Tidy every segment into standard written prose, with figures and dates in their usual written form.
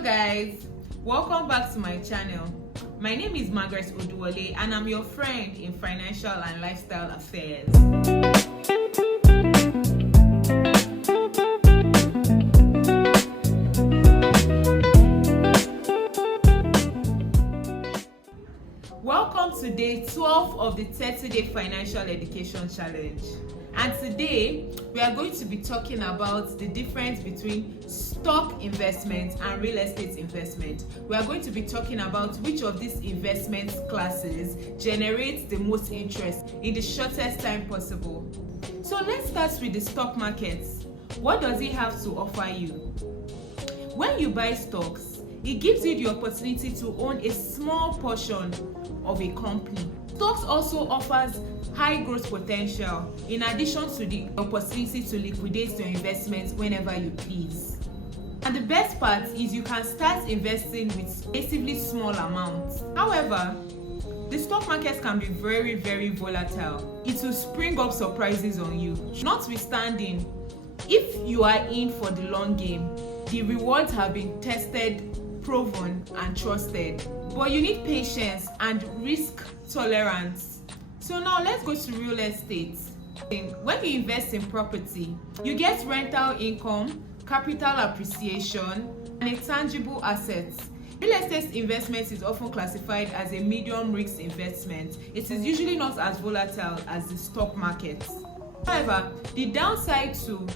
Hello guys, welcome back to my channel. My name is Margaret Oduwole and I'm your friend in financial and lifestyle affairs. Welcome to day 12 of the 30-day financial education challenge. And today we are going to be talking about the difference between stock investment and real estate investment. We are going to be talking about which of these investment classes generates the most interest in the shortest time possible. So let's start with the stock market. What does it have to offer you? When you buy stocks, it gives you the opportunity to own a small portion of a company. Stocks also offers high growth potential in addition to the opportunity to liquidate your investments whenever you please. And the best part is you can start investing with relatively small amounts. However, the stock market can be very volatile. It will spring up surprises on you. Notwithstanding, if you are in for the long game, the rewards have been tested, proven and trusted, but you need patience and risk tolerance. So now let's go to real estate. When you invest in property, you get rental income, capital appreciation, and intangible assets. Real estate investment is often classified as a medium risk investment. It is usually not as volatile as the stock market. However, the downside to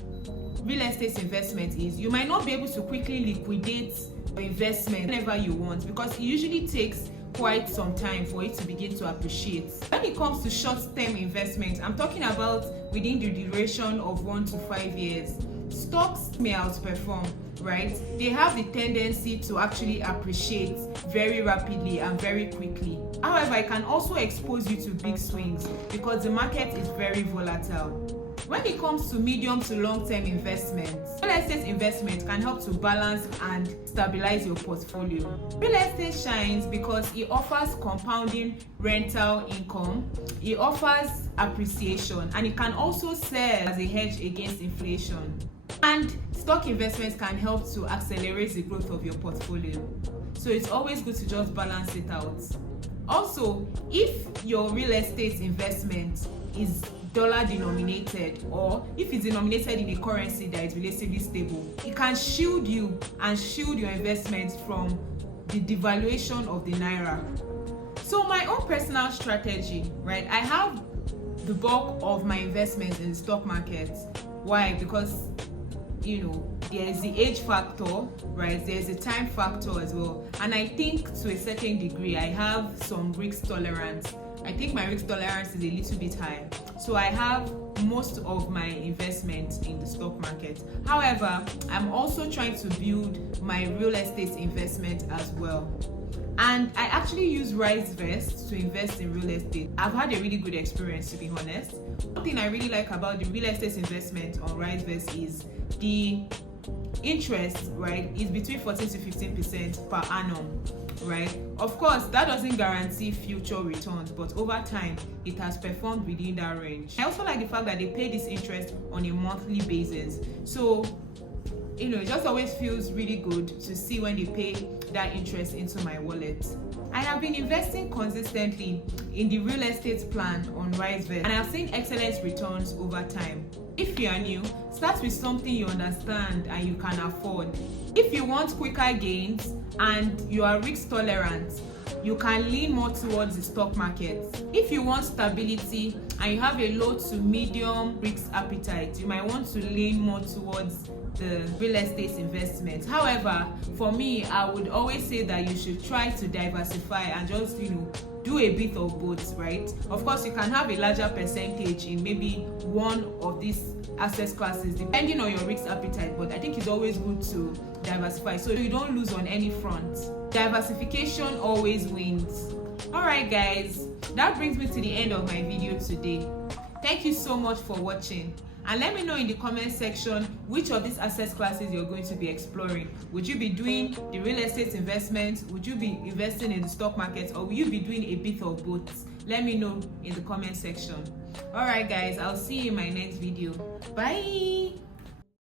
real estate investment is you might not be able to quickly liquidate your investment whenever you want, because it usually takes quite some time for it to begin to appreciate. When it comes to short-term investment, I'm talking about within the duration of 1 to 5 years. Stocks may outperform, right? They have the tendency to actually appreciate very rapidly and very quickly. However, it can also expose you to big swings because the market is very volatile. When it comes to medium to long-term investments, real estate investment can help to balance and stabilize your portfolio. Real estate shines because it offers compounding rental income, it offers appreciation, and it can also serve as a hedge against inflation. And stock investments can help to accelerate the growth of your portfolio. So it's always good to just balance it out. Also, if your real estate investment is dollar-denominated, or if it's denominated in a currency that is relatively stable, it can shield you and shield your investments from the devaluation of the naira. So my own personal strategy, right? I have the bulk of my investments in the stock market. Why? Because there's the age factor, right? There's a time factor as well. And I think to a certain degree, I have some risk tolerance. I think my risk tolerance is a little bit high. So I have most of my investments in the stock market. However, I'm also trying to build my real estate investment as well. And I actually use RiseVest to invest in real estate. I've had a really good experience, to be honest. One thing I really like about the real estate investment on RiseVest is the interest, right, is between 14 to 15% per annum, right? Of course, that doesn't guarantee future returns, but over time, it has performed within that range. I also like the fact that they pay this interest on a monthly basis. So, it just always feels really good to see when they pay that interest into my wallet. I have been investing consistently in the real estate plan on RiseVest, and I have seen excellent returns over time. If you are new, start with something you understand and you can afford. If you want quicker gains and you are risk tolerant, you can lean more towards the stock market. If you want stability and you have a low to medium risk appetite, you might want to lean more towards the real estate investment. However, for me, I would always say that you should try to diversify and just do a bit of both, right? Of course, you can have a larger percentage in maybe one of these asset classes depending on your risk appetite, but I think it's always good to diversify so you don't lose on any front. Diversification always wins. Alright guys, that brings me to the end of my video today. Thank you so much for watching, and let me know in the comment section which of these asset classes you're going to be exploring. Would you be doing the real estate investment? Would you be investing in the stock market? Or will you be doing a bit of both? Let me know in the comment section. Alright guys, I'll see you in my next video. Bye.